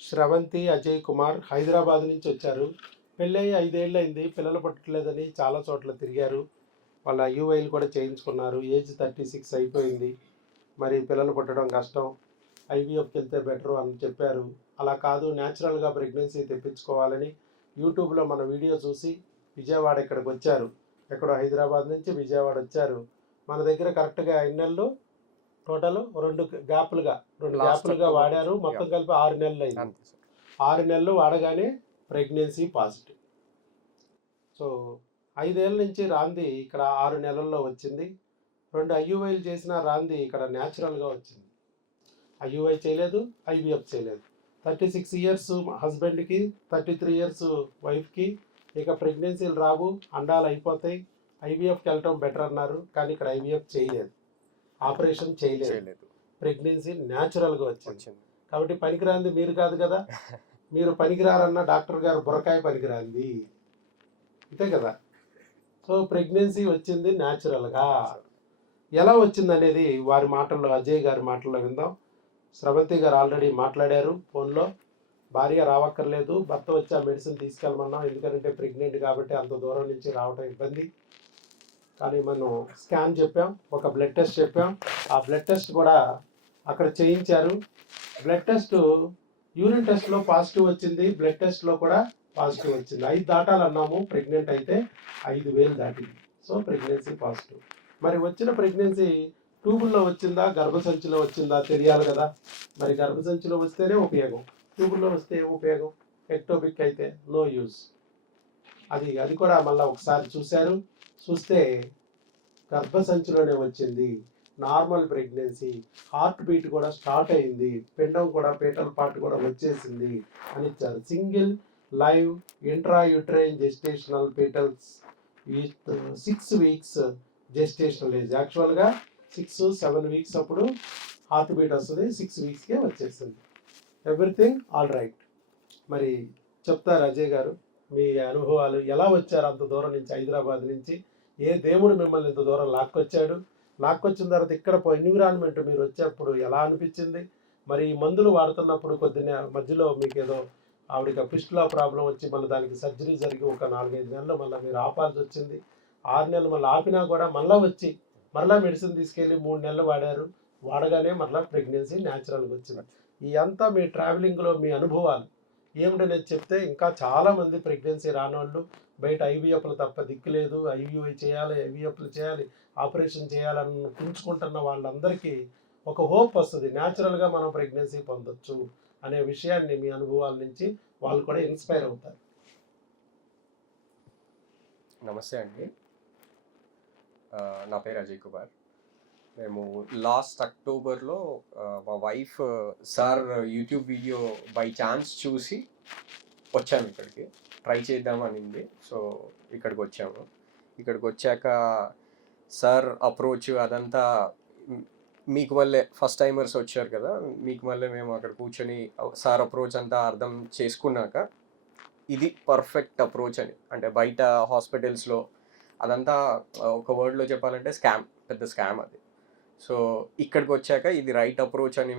శ్రవంతి, అజయ్ కుమార్ హైదరాబాద్ నుంచి వచ్చారు. పెళ్ళయి 5 ఏళ్ళు అయింది. పిల్లలు పుట్టట్లేదని చాలా చోట్ల తిరిగారు. వాళ్ళ ఐయుఐలు కూడా చేయించుకున్నారు. ఏజ్ 36 అయిపోయింది. మరి పిల్లలు పుట్టడం కష్టం. ఐవీఎఫ్కి వెళ్తే బెటరు అని చెప్పారు. అలా కాదు, న్యాచురల్గా ప్రెగ్నెన్సీ తెప్పించుకోవాలని యూట్యూబ్లో మన వీడియో చూసి విజయవాడ ఇక్కడికి వచ్చారు. ఎక్కడో హైదరాబాద్ నుంచి విజయవాడ వచ్చారు. మన దగ్గర కరెక్ట్గా 5 నెలలు టోటల్ రెండు గ్యాపులుగా వాడారు. మొత్తం కలిపి 6 నెలలు అయింది. 6 నెలలు వాడగానే ప్రెగ్నెన్సీ పాజిటివ్. సో 5 ఏళ్ళ నుంచి రాంది ఇక్కడ 6 నెలల్లో వచ్చింది. 2 ఐయుఐలు చేసిన రాంది ఇక్కడ న్యాచురల్గా వచ్చింది. ఐయుఐ చేయలేదు, ఐవీఎఫ్ చేయలేదు. 36 ఇయర్స్ హస్బెండ్కి, 33 ఇయర్స్ వైఫ్కి. ఇక ప్రెగ్నెన్సీలు రావు, అండాలు అయిపోతాయి. ఐవీఎఫ్కి వెళ్ళటం బెటర్ అన్నారు, కానీ ఇక్కడ ఐవీఎఫ్ చేయలేదు, ఆపరేషన్ చేయలేదు. ప్రెగ్నెన్సీ న్యాచురల్గా వచ్చింది. కాబట్టి పనికిరాంది మీరు కాదు కదా. మీరు పనికిరారన్న డాక్టర్ గారు బుర్రకాయ పనికిరాంది, అంతే కదా. సో ప్రెగ్నెన్సీ వచ్చింది న్యాచురల్గా. ఎలా వచ్చింది అనేది వారి మాటల్లో, అజయ్ గారి మాటల్లో విందాం. స్రవంతి గారు ఆల్రెడీ మాట్లాడారు ఫోన్లో. భార్య రావక్కర్లేదు, భర్త వచ్చి ఆ మెడిసిన్ తీసుకెళ్ళమన్నాం, ఎందుకంటే ప్రెగ్నెంట్ కాబట్టి అంత దూరం నుంచి రావడం ఇబ్బంది. కానీ మనం స్కాన్ చెప్పాం, ఒక బ్లడ్ టెస్ట్ చెప్పాం. ఆ బ్లడ్ టెస్ట్ కూడా అక్కడ చేయించారు. బ్లడ్ టెస్ట్ యూరిన్ టెస్ట్లో పాజిటివ్ వచ్చింది, బ్లడ్ టెస్ట్లో కూడా పాజిటివ్ వచ్చింది. 5 దాటాలన్నాము, ప్రెగ్నెంట్ అయితే 5,000 దాటింది. So pregnancy positive. మరి వచ్చిన ప్రెగ్నెన్సీ ట్యూబుల్లో వచ్చిందా, గర్భసంచిలో వచ్చిందా తెలియాలి కదా. మరి గర్భసంచిలో వస్తేనే ఉపయోగం, ట్యూబుల్లో వస్తే ఏం ఉపయోగం. ఎక్టోపిక్ అయితే నో యూజ్. అది కూడా మళ్ళీ ఒకసారి చూస్తే గర్భసంచిలోనే వచ్చింది, నార్మల్ ప్రెగ్నెన్సీ, హార్ట్ బీట్ కూడా స్టార్ట్ అయింది, పిండం కూడా, పీటల్ పార్ట్ కూడా వచ్చేసింది అని ఇచ్చారు. Single live intrauterine gestational fetals 6 weeks gestational age. యాక్చువల్గా 6-7 వీక్స్ అప్పుడు హార్ట్ బీట్ వస్తుంది, 6 వీక్స్కే వచ్చేసింది. Everything all right. మరి చెప్తారు అజయ్ గారు మీ అనుభవాలు, ఎలా వచ్చారు అంత దూరం నుంచి, హైదరాబాద్ నుంచి. ఏ దేవుడు మిమ్మల్ని ఇంత దూరం లాక్కొచ్చిన తర్వాత ఇక్కడ ఎన్విరాన్మెంట్ మీరు వచ్చేప్పుడు ఎలా అనిపించింది. మరి ఈ మందులు వాడుతున్నప్పుడు మధ్యలో మీకు ఏదో ఆవిడకి ఫిస్టులా ప్రాబ్లం వచ్చి మళ్ళీ దానికి సర్జరీ జరిగి ఒక 4-5 నెలలు మళ్ళీ మీరు ఆపాల్సి వచ్చింది. 6 నెలలు మళ్ళీ ఆపినా కూడా మళ్ళీ వచ్చి మళ్ళీ మెడిసిన్ తీసుకెళ్ళి 3 నెలలు వాడగానే మళ్ళీ ప్రెగ్నెన్సీ న్యాచురల్గా వచ్చింది. ఈ అంతా మీ ట్రావెలింగ్లో మీ అనుభవాలు ఏమిటనేది చెప్తే ఇంకా చాలామంది ప్రెగ్నెన్సీ రానోళ్ళు, బయట ఐవీఎఫ్లు తప్ప దిక్కులేదు, ఐవీఐ చేయాలి, ఐవీఎఫ్లు చేయాలి, ఆపరేషన్ చేయాలని పుంజుకుంటున్న వాళ్ళందరికీ ఒక హోప్ వస్తుంది, న్యాచురల్గా మనం ప్రెగ్నెన్సీ పొందొచ్చు అనే విషయాన్ని మీ అనుభవాల నుంచి వాళ్ళు కూడా ఇన్స్పైర్ అవుతారు. నమస్తే అండి, నా పేరు అజయ్ కుమార్. మేము లాస్ట్ అక్టోబర్లో మా wife sir YouTube video by chance చూసి వచ్చాము, ఇక్కడికి ట్రై చేద్దామనింది. సో ఇక్కడికి వచ్చాము. ఇక్కడికి వచ్చాక సార్ అప్రోచ్ అదంతా మీకు మళ్ళీ ఫస్ట్ టైమర్స్ వచ్చారు కదా, మీకు మళ్ళీ మేము అక్కడ కూర్చొని సార్ అప్రోచ్ అంతా అర్థం చేసుకున్నాక ఇది పర్ఫెక్ట్ అప్రోచ్ అని, అంటే బయట హాస్పిటల్స్లో అదంతా ఒక వర్డ్లో చెప్పాలంటే పెద్ద స్కామ్ అది. సో ఇక్కడికి వచ్చాక ఇది రైట్ అప్రోచ్ అని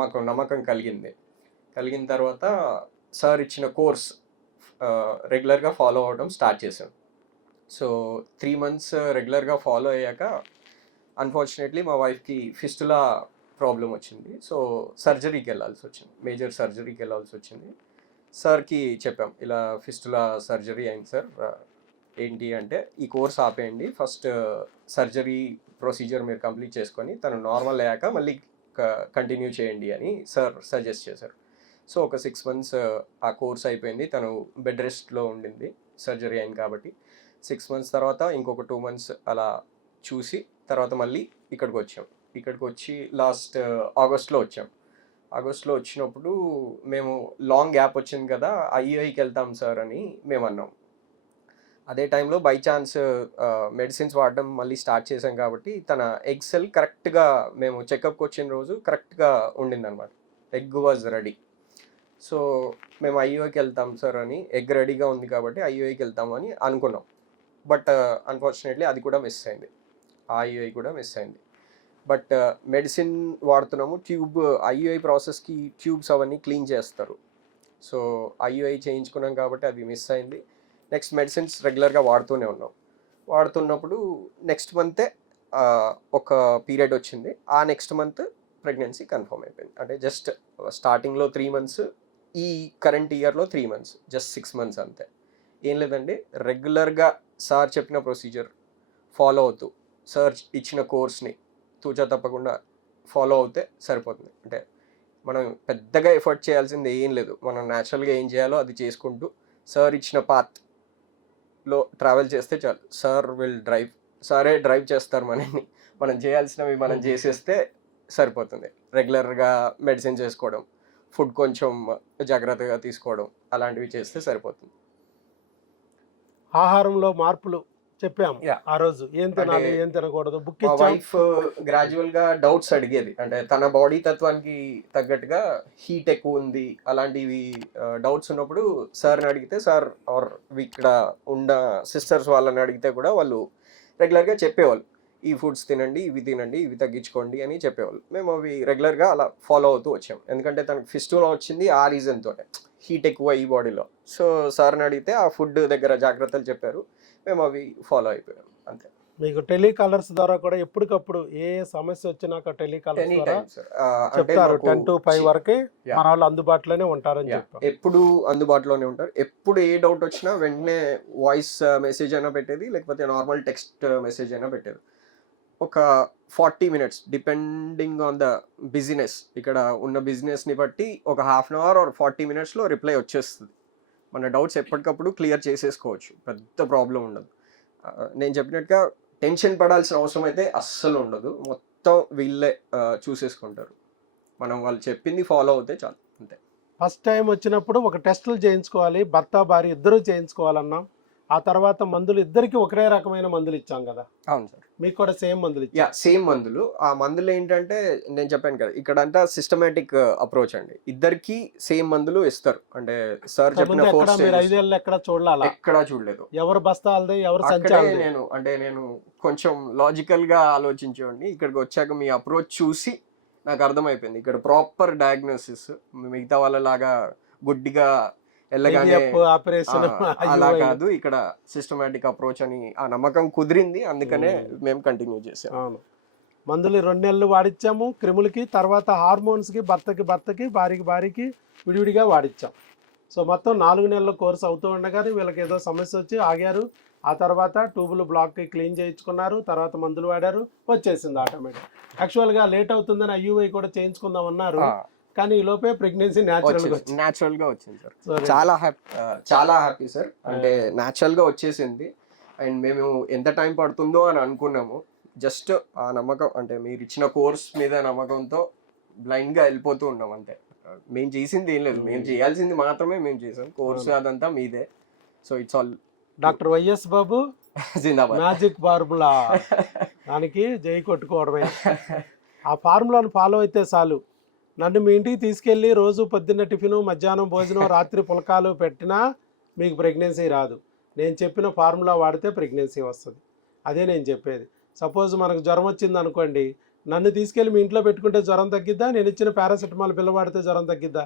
మాకు నమ్మకం కలిగిన తర్వాత సార్ ఇచ్చిన కోర్స్ రెగ్యులర్గా ఫాలో అవ్వడం స్టార్ట్ చేశాం. సో 3 months రెగ్యులర్గా ఫాలో అయ్యాక అన్ఫార్చునేట్లీ మా వైఫ్కి ఫిస్టులా ప్రాబ్లం వచ్చింది. సో సర్జరీకి వెళ్ళాల్సి వచ్చింది, మేజర్ సర్జరీకి వెళ్ళాల్సి వచ్చింది. సార్కి చెప్పాం, ఇలా ఫిస్టులా సర్జరీ అయింది సార్, ఏంటి అంటే ఈ కోర్స్ ఆపేయండి, ఫస్ట్ సర్జరీ ప్రొసీజర్ మీరు కంప్లీట్ చేసుకొని తను నార్మల్ అయ్యాక మళ్ళీ కంటిన్యూ చేయండి అని సార్ సజెస్ట్ చేశారు. సో ఒక 6 months ఆ కోర్స్ అయిపోయింది, తను బెడ్ రెస్ట్లో ఉండింది, సర్జరీ అయింది కాబట్టి. 6 months తర్వాత ఇంకొక 2 months అలా చూసి తర్వాత మళ్ళీ ఇక్కడికి వచ్చి లాస్ట్ ఆగస్ట్లో వచ్చాం. ఆగస్ట్లో వచ్చినప్పుడు మేము లాంగ్ గ్యాప్ వచ్చింది కదా, ఐయుఐకి వెళ్తాం సార్ అని మేము అన్నాం. అదే టైంలో బై ఛాన్స్ మెడిసిన్స్ వాడడం మళ్ళీ స్టార్ట్ చేసాం కాబట్టి తన ఎగ్ సెల్ కరెక్ట్గా మేము చెకప్కి వచ్చిన రోజు కరెక్ట్గా ఉండిందనమాట, ఎగ్ వాజ్ రెడీ. సో మేము ఐయుఐకి వెళ్తాం సార్ అని, ఎగ్ రెడీగా ఉంది కాబట్టి ఐయుఐకి వెళ్తామని అనుకున్నాం. బట్ అన్ఫార్చునేట్లీ అది కూడా మిస్ అయింది, ఆ ఐయుఐ కూడా మిస్ అయింది. బట్ మెడిసిన్ వాడుతున్నాము, ఐయుఐ ప్రాసెస్కి ట్యూబ్స్ అవన్నీ క్లీన్ చేస్తారు, సో ఐయుఐ చేయించుకున్నాం కాబట్టి అది మిస్ అయింది. నెక్స్ట్ మెడిసిన్స్ రెగ్యులర్గా వాడుతూనే ఉన్నాం. వాడుతున్నప్పుడు నెక్స్ట్ మంతే ఒక పీరియడ్ వచ్చింది. ఆ నెక్స్ట్ మంత్ ప్రెగ్నెన్సీ కన్ఫర్మ్ అయిపోయింది. అంటే జస్ట్ స్టార్టింగ్లో 3 మంత్స్, ఈ కరెంట్ ఇయర్లో 3 మంత్స్, జస్ట్ 6 మంత్స్ అంతే. ఏం లేదండి, రెగ్యులర్గా సార్ చెప్పిన ప్రొసీజర్ ఫాలో అవుతూ, సార్ ఇచ్చిన కోర్స్ని తూచా తప్పకుండా ఫాలో అవుతే సరిపోతుంది. అంటే మనం పెద్దగా ఎఫర్ట్ చేయాల్సింది ఏం లేదు. మనం న్యాచురల్గా ఏం చేయాలో అది చేసుకుంటూ సార్ ఇచ్చిన పాత్లో ట్రావెల్ చేస్తే చాలు. సార్ విల్ డ్రైవ్, సారే డ్రైవ్ చేస్తారు మనల్ని. మనం చేయాల్సినవి మనం చేసేస్తే సరిపోతుంది. రెగ్యులర్గా మెడిసిన్ చేసుకోవడం, ఫుడ్ కొంచెం జాగ్రత్తగా తీసుకోవడం, అలాంటివి చేస్తే సరిపోతుంది. ఆహారంలో మార్పులు చెప్పాము Yeah. ఆ రోజు, ఏం తినాలి అంటే ఏం తినకూడదు బుక్ మా ఇచ్చాం. వైఫ్ గ్రాడ్యువల్గా డౌట్స్ అడిగేది. అంటే తన బాడీ తత్వానికి తగ్గట్టుగా హీట్ ఎక్కువ ఉంది, అలాంటివి డౌట్స్ ఉన్నప్పుడు సార్ని అడిగితే, సార్ ఆర్ ఇక్కడ ఉన్న సిస్టర్స్ వాళ్ళని అడిగితే కూడా వాళ్ళు రెగ్యులర్గా చెప్పేవాళ్ళు, ఈ ఫుడ్స్ తినండి, ఇవి తినండి, ఇవి తగ్గించుకోండి అని చెప్పేవాళ్ళు. మేము అవి రెగ్యులర్గా అలా ఫాలో అవుతూ వచ్చాం. ఎందుకంటే తనకు ఫిస్టులా వచ్చింది ఆ రీజన్తో, హీట్ ఎక్కువ ఈ బాడీలో. సో సార్ని అడిగితే ఆ ఫుడ్ దగ్గర జాగ్రత్తలు చెప్పారు, మేము అవి ఫాలో అయిపోయాం అంతే. మీకు టెలికాలర్స్ ద్వారా కూడా ఎప్పటికప్పుడు ఏ సమస్య వచ్చినాక టెలికాలర్స్ ఎనీ ద్వారా టైమ్ సార్. చెప్తారు. 10 to 5 వరకే మన వాళ్ళు అందుబాటులోనే ఉంటారని చెప్పారు. ఎప్పుడు అందుబాటులోనే ఉంటారు. ఎప్పుడు ఏ డౌట్ వచ్చినా వెంటనే వాయిస్ మెసేజ్ అయినా పెట్టేది, లేకపోతే నార్మల్ టెక్స్ట్ మెసేజ్ అయినా పెట్టేది. ఒక 40 minutes depending on the business, ఇక్కడ ఉన్న బిజినెస్ని బట్టి ఒక హాఫ్ అన్ అవర్ ఆర్ 40 minutesలో రిప్లై వచ్చేస్తుంది. మన డౌట్స్ ఎప్పటికప్పుడు క్లియర్ చేసేసుకోవచ్చు, పెద్ద ప్రాబ్లం ఉండదు. నేను చెప్పినట్టుగా టెన్షన్ పడాల్సిన అవసరం అయితే అస్సలు ఉండదు. మొత్తం వీళ్ళే చూసేసుకుంటారు. మనం వాళ్ళు చెప్పింది ఫాలో అవుతే చాలు అంతే. ఫస్ట్ టైం వచ్చినప్పుడు ఒక టెస్టులు చేయించుకోవాలి, భర్త భార్య ఇద్దరు చేయించుకోవాలన్నాం. ఆ తర్వాత మందులు ఇద్దరికి ఒకే రకమైన మందులు ఇచ్చాం కదా. అవును సార్, మీకు కూడా సేమ్ మందులు ఇచ్చాం. సేమ్ మందులు. ఆ మందులు ఏంటంటే నేను చెప్పాను కదా, ఇక్కడంతా సిస్టమేటిక్ అప్రోచ్ అండి. ఇద్దరికి సేమ్ మందులు ఇస్తారు. అంటే సార్ చెప్పిన ఎక్కడ మీరు 5 ఏళ్ళు ఎక్కడ చూడాలా, ఎక్కడా చూడలేదు. ఎవరు బస్తాలది ఎవరు అక్కడే సంచాలది. నేను కొంచెం లాజికల్గా ఆలోచించేవాడిని. ఇక్కడికి వచ్చాక మీ అప్రోచ్ చూసి నాకు అర్థమైపోయింది, ఇక్కడ ప్రాపర్ డయాగ్నోసిస్, మిగతా వాళ్ళలాగా గుడ్డిగా వెళ్ళగానే ఆపరేషన్ అలా కాదు, ఇక్కడ సిస్టమేటిక్ అప్రోచ్ అని ఆ నమ్మకం కుదిరింది. అందుకనే మేము కంటిన్యూ చేసాం. అవును, మందులు 2 నెలలు వాడిచ్చాము క్రిములకి, తర్వాత హార్మోన్స్కి, భర్తకి భార్యకి విడివిడిగా వాడిచ్చాం. సో మొత్తం 4 నెలల కోర్స్ అవుతూ ఉండగానే వీళ్ళకి ఏదో సమస్య వచ్చి ఆగారు. ఆ తర్వాత ట్యూబులు బ్లాక్కి క్లీన్ చేయించుకున్నారు, తర్వాత మందులు వాడారు, వచ్చేసింది ఆటోమేటిక్. యాక్చువల్గా లేట్ అవుతుందని ఐయుఐ కూడా చేయించుకుందాం అన్నారు, కానీ ఈ లోపే ప్రెగ్నెన్సీ న్యాచురల్గా వచ్చింది సార్. చాలా హ్యాపీ సార్. అంటే న్యాచురల్గా వచ్చేసింది. అండ్ మేము ఎంత టైం పడుతుందో అని అనుకున్నాము. జస్ట్ ఆ నమ్మకం, అంటే మీరు ఇచ్చిన కోర్స్ మీద నమ్మకంతో బ్లైండ్గా వెళ్ళిపోతూ ఉన్నాం అంతే. మేము చేసింది ఏం లేదు, మేము చేయాల్సింది మాత్రమే మేము చేసాం. కోర్సు అదంతా మీదే. So it's all doctor YS Babu Zindabad. Magic formula, దానికి జై కొట్టుకోవడమే. ఆ ఫార్ములాను ఫాలో అయితే చాలు. నన్ను మీ ఇంటికి తీసుకెళ్ళి రోజు పొద్దున్న టిఫిను, మధ్యాహ్నం భోజనం, రాత్రి పులకాలు పెట్టినా మీకు ప్రెగ్నెన్సీ రాదు. నేను చెప్పిన ఫార్ములా వాడితే ప్రెగ్నెన్సీ వస్తుంది. అదే నేను చెప్పేది. సపోజ్ మనకు జ్వరం వచ్చింది అనుకోండి, నన్ను తీసుకెళ్ళి మీ ఇంట్లో పెట్టుకుంటే జ్వరం తగ్గిద్దా? నేను ఇచ్చిన పారాసెటమాల్ బిల్ల వాడితే జ్వరం తగ్గిద్దా?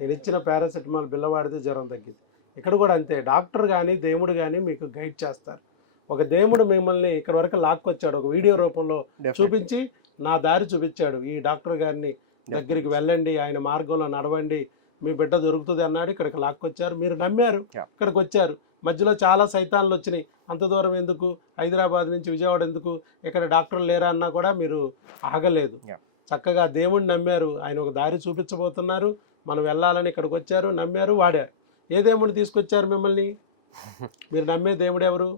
నేను ఇచ్చిన పారాసెటమాల్ బిల్ల వాడితే జ్వరం తగ్గిద్ది. ఇక్కడ కూడా అంతే, డాక్టర్ కానీ దేవుడు కానీ మీకు గైడ్ చేస్తారు. ఒక దేవుడు మిమ్మల్ని ఇక్కడ వరకు లాక్కొచ్చాడు, ఒక వీడియో రూపంలో చూపించి నా దారి చూపించాడు. ఈ డాక్టర్ గారిని దగ్గరికి వెళ్ళండి, ఆయన మార్గంలో నడవండి, మీ బిడ్డ దొరుకుతుంది అన్నాడు. ఇక్కడికి లాక్కొచ్చారు, మీరు నమ్మారు, ఇక్కడికి వచ్చారు. మధ్యలో చాలా సైతాన్లు వచ్చినాయి, అంత దూరం ఎందుకు, హైదరాబాద్ నుంచి విజయవాడ ఎందుకు, ఇక్కడ డాక్టర్లు లేరా అన్నా కూడా మీరు ఆగలేదు. చక్కగా దేవుడిని నమ్మారు, ఆయన ఒక దారి చూపించబోతున్నారు, మనం వెళ్ళాలని ఇక్కడికి వచ్చారు, నమ్మారు, వాడారు. ఏ దేవుడిని తీసుకొచ్చారు మిమ్మల్ని? మీరు నమ్మే దేవుడు ఎవరు?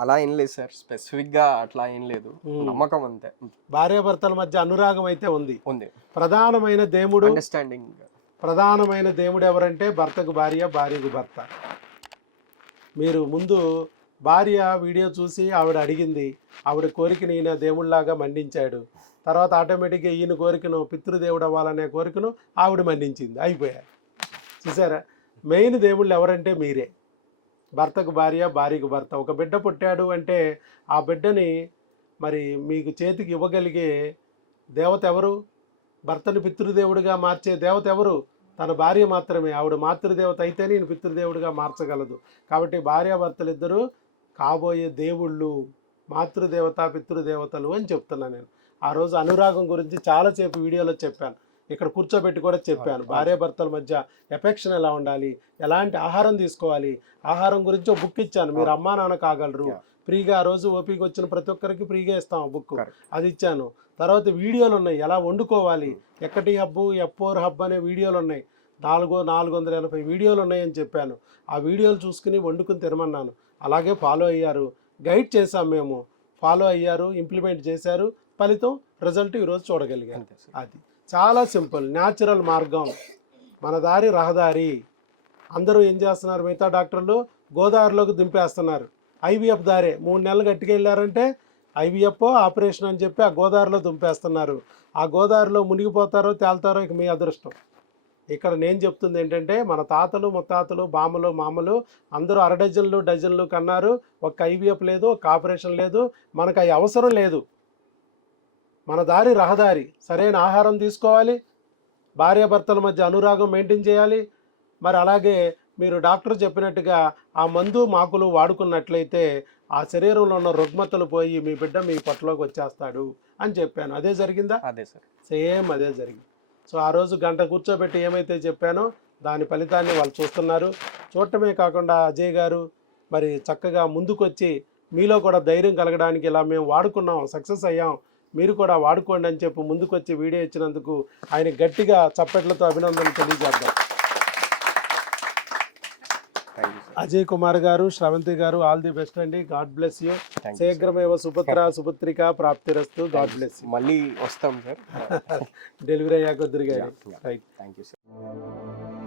అలా ఏం లేదు సార్, స్పెసిఫిక్గా అట్లా ఏం లేదు, నమ్మకం అంతే. భార్యాభర్తల మధ్య అనురాగం అయితే ఉంది. ప్రధానమైన దేవుడు, అండర్స్టాండింగ్, ప్రధానమైన దేవుడు ఎవరంటే భర్తకు భార్య, భార్యకు భర్త. మీరు ముందు భార్య వీడియో చూసి ఆవిడ అడిగింది, ఆవిడ కోరికను ఈయన దేవుడిలాగా మన్నించాడు. తర్వాత ఆటోమేటిక్గా ఈయన కోరికను, పితృదేవుడు అవ్వాలనే కోరికను ఆవిడ మన్నించింది, అయిపోయారు. చూసారా? మెయిన్ దేవుళ్ళు ఎవరంటే మీరే. భర్తకు భార్య, భార్యకు భర్త. ఒక బిడ్డ పుట్టాడు అంటే ఆ బిడ్డని మరి మీకు చేతికి ఇవ్వగలిగే దేవత ఎవరు? భర్తని పితృదేవుడిగా మార్చే దేవత ఎవరు? తన భార్య మాత్రమే. ఆవిడ మాతృదేవత అయితేనే ఈయన పితృదేవుడిగా మార్చగలదు. కాబట్టి భార్యాభర్తలు ఇద్దరు కాబోయే దేవుళ్ళు, మాతృదేవత పితృదేవతలు అని చెప్తున్నాను నేను. ఆ రోజు అనురాగం గురించి చాలాసేపు వీడియోలో చెప్పాను, ఇక్కడ కూర్చోబెట్టి కూడా చెప్పాను. భార్యాభర్తల మధ్య ఎఫెక్షన్ ఎలా ఉండాలి, ఎలాంటి ఆహారం తీసుకోవాలి, ఆహారం గురించి ఒక బుక్ ఇచ్చాను. మీరు అమ్మా నాన్న కాగలరు ఫ్రీగా. ఆ రోజు ఓపీకి వచ్చిన ప్రతి ఒక్కరికి ఫ్రీగా ఇస్తాం బుక్, అది ఇచ్చాను. తర్వాత వీడియోలు ఉన్నాయి, ఎలా వండుకోవాలి, ఎక్కటి హబ్బు F4 హబ్ అనే వీడియోలు ఉన్నాయి, 480 వీడియోలు ఉన్నాయని చెప్పాను. ఆ వీడియోలు చూసుకుని వండుకుని తినమన్నాను. అలాగే ఫాలో అయ్యారు, గైడ్ చేశాం మేము, ఫాలో అయ్యారు, ఇంప్లిమెంట్ చేశారు, ఫలితం రిజల్ట్ ఈరోజు చూడగలిగాను. అది చాలా సింపుల్, న్యాచురల్ మార్గం, మన దారి రహదారి. అందరూ ఏం చేస్తున్నారు, మిగతా డాక్టర్లు గోదావరిలోకి దింపేస్తున్నారు. ఐవీఎఫ్ దారే 3 నెలలు గట్టుకెళ్ళారంటే ఐవీఎఫ్ ఆపరేషన్ అని చెప్పి ఆ గోదావరిలో దింపేస్తున్నారు. ఆ గోదావరిలో మునిగిపోతారో తేల్తారో ఇక మీ అదృష్టం. ఇక్కడ నేను చెప్తుంది ఏంటంటే, మన తాతలు ముత్తాతలు బామ్మలు మామలు అందరూ అరడజన్లు డజన్లు కన్నారు. ఒక ఐవీఎఫ్ లేదు, ఒక ఆపరేషన్ లేదు, మనకు అవి అవసరం లేదు. మన దారి రహదారి, సరైన ఆహారం తీసుకోవాలి, భార్యాభర్తల మధ్య అనురాగం మెయింటైన్ చేయాలి. మరి అలాగే మీరు డాక్టర్ చెప్పినట్టుగా ఆ మందు మాకులు వాడుకున్నట్లయితే ఆ శరీరంలో ఉన్న రుగ్మతలు పోయి మీ బిడ్డ మీ పొట్టలోకి వచ్చేస్తాడు అని చెప్పాను. అదే జరిగిందా? అదే సార్, సేమ్ అదే జరిగింది. సో ఆ రోజు గంట కూర్చోబెట్టి ఏమైతే చెప్పానో దాని ఫలితాన్ని వాళ్ళు చూస్తున్నారు. చూడటమే కాకుండా అజయ్ గారు మరి చక్కగా ముందుకొచ్చి మీలో కూడా ధైర్యం కలగడానికి ఇలా మేము వాడుకున్నాం, సక్సెస్ అయ్యాం, మీరు కూడా వాడుకోండి అని చెప్పి ముందుకొచ్చి వీడియో ఇచ్చినందుకు ఆయన గట్టిగా చప్పట్లతో అభినందనలు తెలియజేద్దాం. అజయ్ కుమార్ గారు, శ్రవంతి గారు, ఆల్ ది బెస్ట్ అండి. God bless you. శీఘ్రమేవ సుపుత్ర సుపుత్రిక ప్రాప్తిరస్తు. God bless you. మళ్ళీ వస్తాం సార్ డెలివరీ అయ్యాక వద్దురుగా. Right, thank you sir.